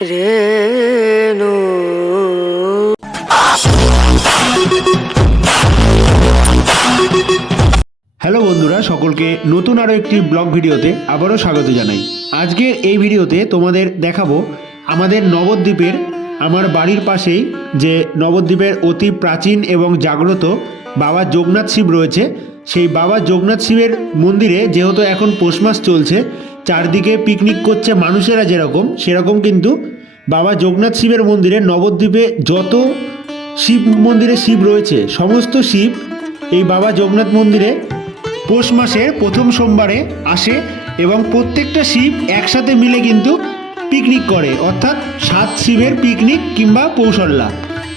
রেণু। Hello বন্ধুরা, সকলকে নতুন আরও একটি ব্লগ ভিডিওতে আবারও স্বাগত জানাই। আজকের এই ভিডিওতে তোমাদের দেখাবো আমাদের নবদ্বীপের, আমার বাড়ির পাশেই যে নবদ্বীপের অতি প্রাচীন এবং জাগ্রত বাবা যোগনাথ শিব রয়েছে। সেই বাবা যোগনাথ শিবের মন্দিরে যেহেতু এখন পৌষ মাস চলছে চারদিকে পিকনিক করছে মানুষেরা যেরকম, সেরকম কিন্তু বাবা যোগনাথ শিবের মন্দিরে নবদ্বীপে যত শিব মন্দিরে শিব রয়েছে, সমস্ত শিব এই বাবা যোগনাথ মন্দিরে পৌষ মাসের প্রথম সোমবারে আসে এবং প্রত্যেকটা শিব একসাথে মিলে কিন্তু পিকনিক করে, অর্থাৎ সাত শিবের পিকনিক কিংবা পৌষল্লা।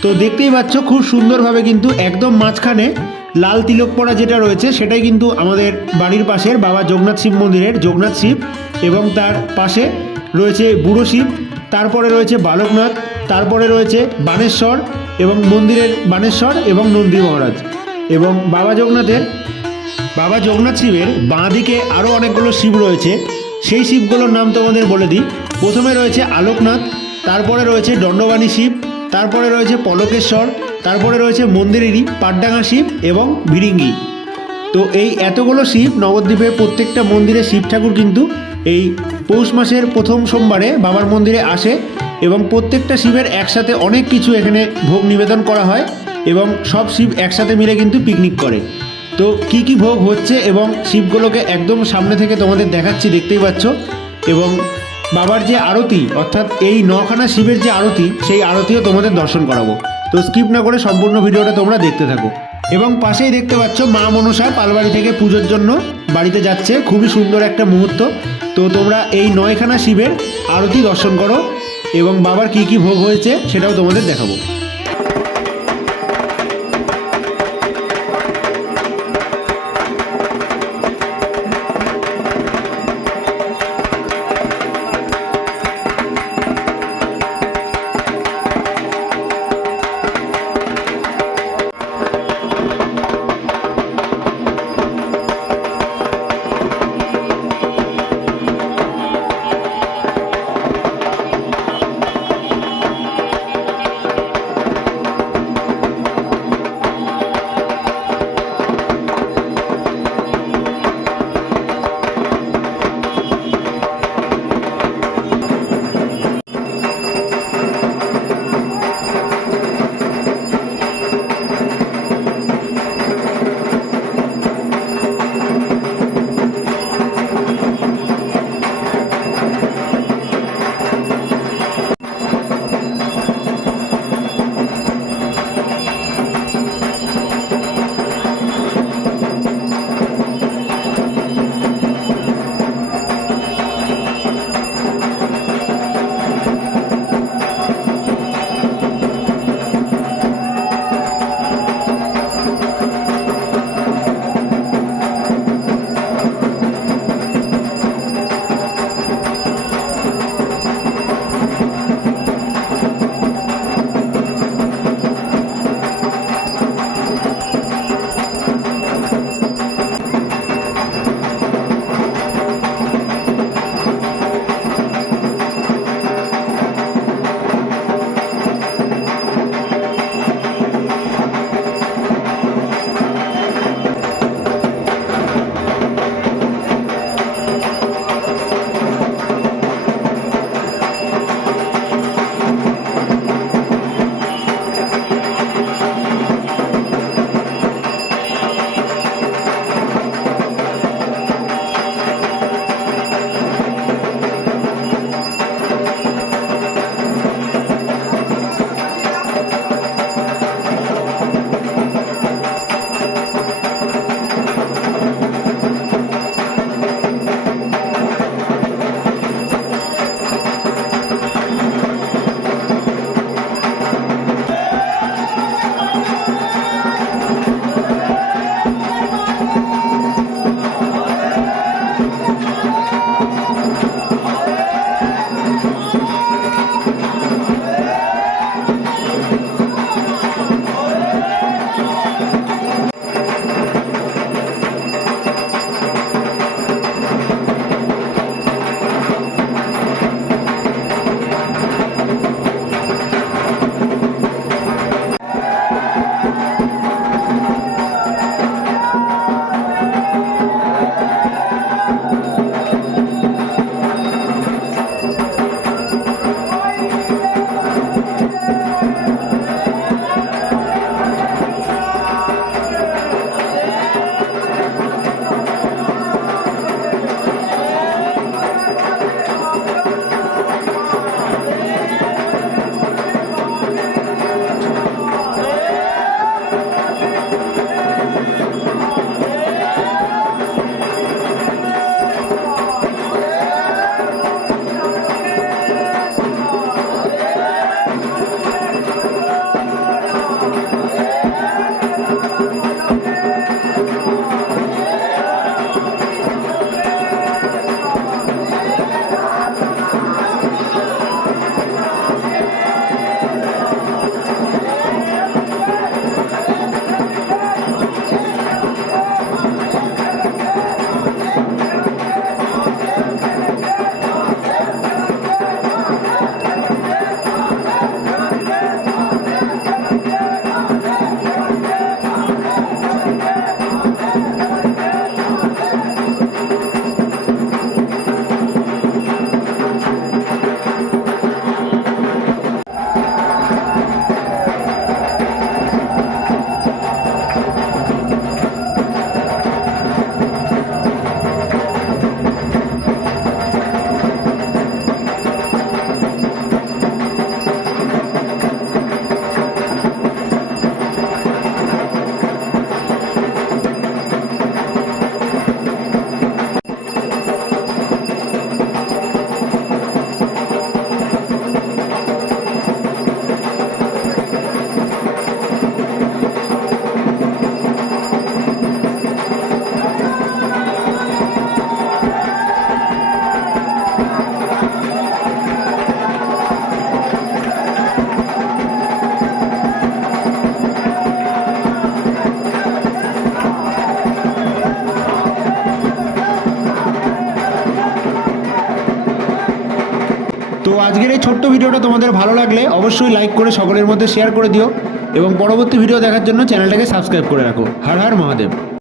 তো দেখতেই পাচ্ছ, খুব সুন্দরভাবে কিন্তু একদম মাঝখানে লাল তিলক পরা যেটা রয়েছে, সেটাই কিন্তু আমাদের বাড়ির পাশের বাবা যোগনাথ শিব মন্দিরের যোগনাথ শিব এবং তার পাশে রয়েছে বুড়ো শিব, তারপরে রয়েছে বালকনাথ, তারপরে রয়েছে বানেশ্বর এবং মন্দিরের বানেশ্বর এবং নন্দী মহারাজ এবং বাবা যোগনাথের বাবা যোগনাথ শিবের বাঁ দিকে আরও অনেকগুলো শিব রয়েছে। সেই শিবগুলোর নাম তোমাদের বলে দিই। প্রথমে রয়েছে আলোকনাথ, তারপরে রয়েছে দণ্ডবাণী শিব, তারপরে রয়েছে পলকেশ্বর তারপরে রয়েছে মন্দিরেরই পাটডাঙ্গা শিব এবং ভিরিঙ্গি তো এই এতগুলো শিব নবদ্বীপের প্রত্যেকটা মন্দিরে শিব ঠাকুর কিন্তু এই পৌষ মাসের প্রথম সোমবারে বাবার মন্দিরে আসে এবং প্রত্যেকটা শিবের একসাথে অনেক কিছু এখানে ভোগ নিবেদন করা হয় এবং সব শিব একসাথে মিলে কিন্তু পিকনিক করে। তো কি কি ভোগ হচ্ছে এবং শিবগুলোকে একদম সামনে থেকে তোমাদের দেখাচ্ছি, দেখতেই পাচ্ছ। এবং বাবার যে আরতি, অর্থাৎ এই নখানা শিবের যে আরতি, সেই আরতিও তোমাদের দর্শন করাবো। তো স্কিপ না করে সম্পূর্ণ ভিডিওটা তোমরা দেখতে থাকো। এবং পাশেই দেখতে পাচ্ছ মা মনসা পালবাড়ি থেকে পুজোর জন্য বাড়িতে যাচ্ছে। খুবই সুন্দর একটা মুহূর্ত। তো তোমরা এই নয়খানা শিবের আরতি দর্শন করো এবং বাবার কি কি ভোগ হয়েছে সেটাও তোমাদের দেখাবো। তো আজকের এই ছোট্ট ভিডিওটা তোমাদের ভালো লাগলে অবশ্যই লাইক করে সকলের মধ্যে শেয়ার করে দিও এবং পরবর্তী ভিডিও দেখার জন্য চ্যানেলটাকে সাবস্ক্রাইব করে রাখো। হর হর মহাদেব।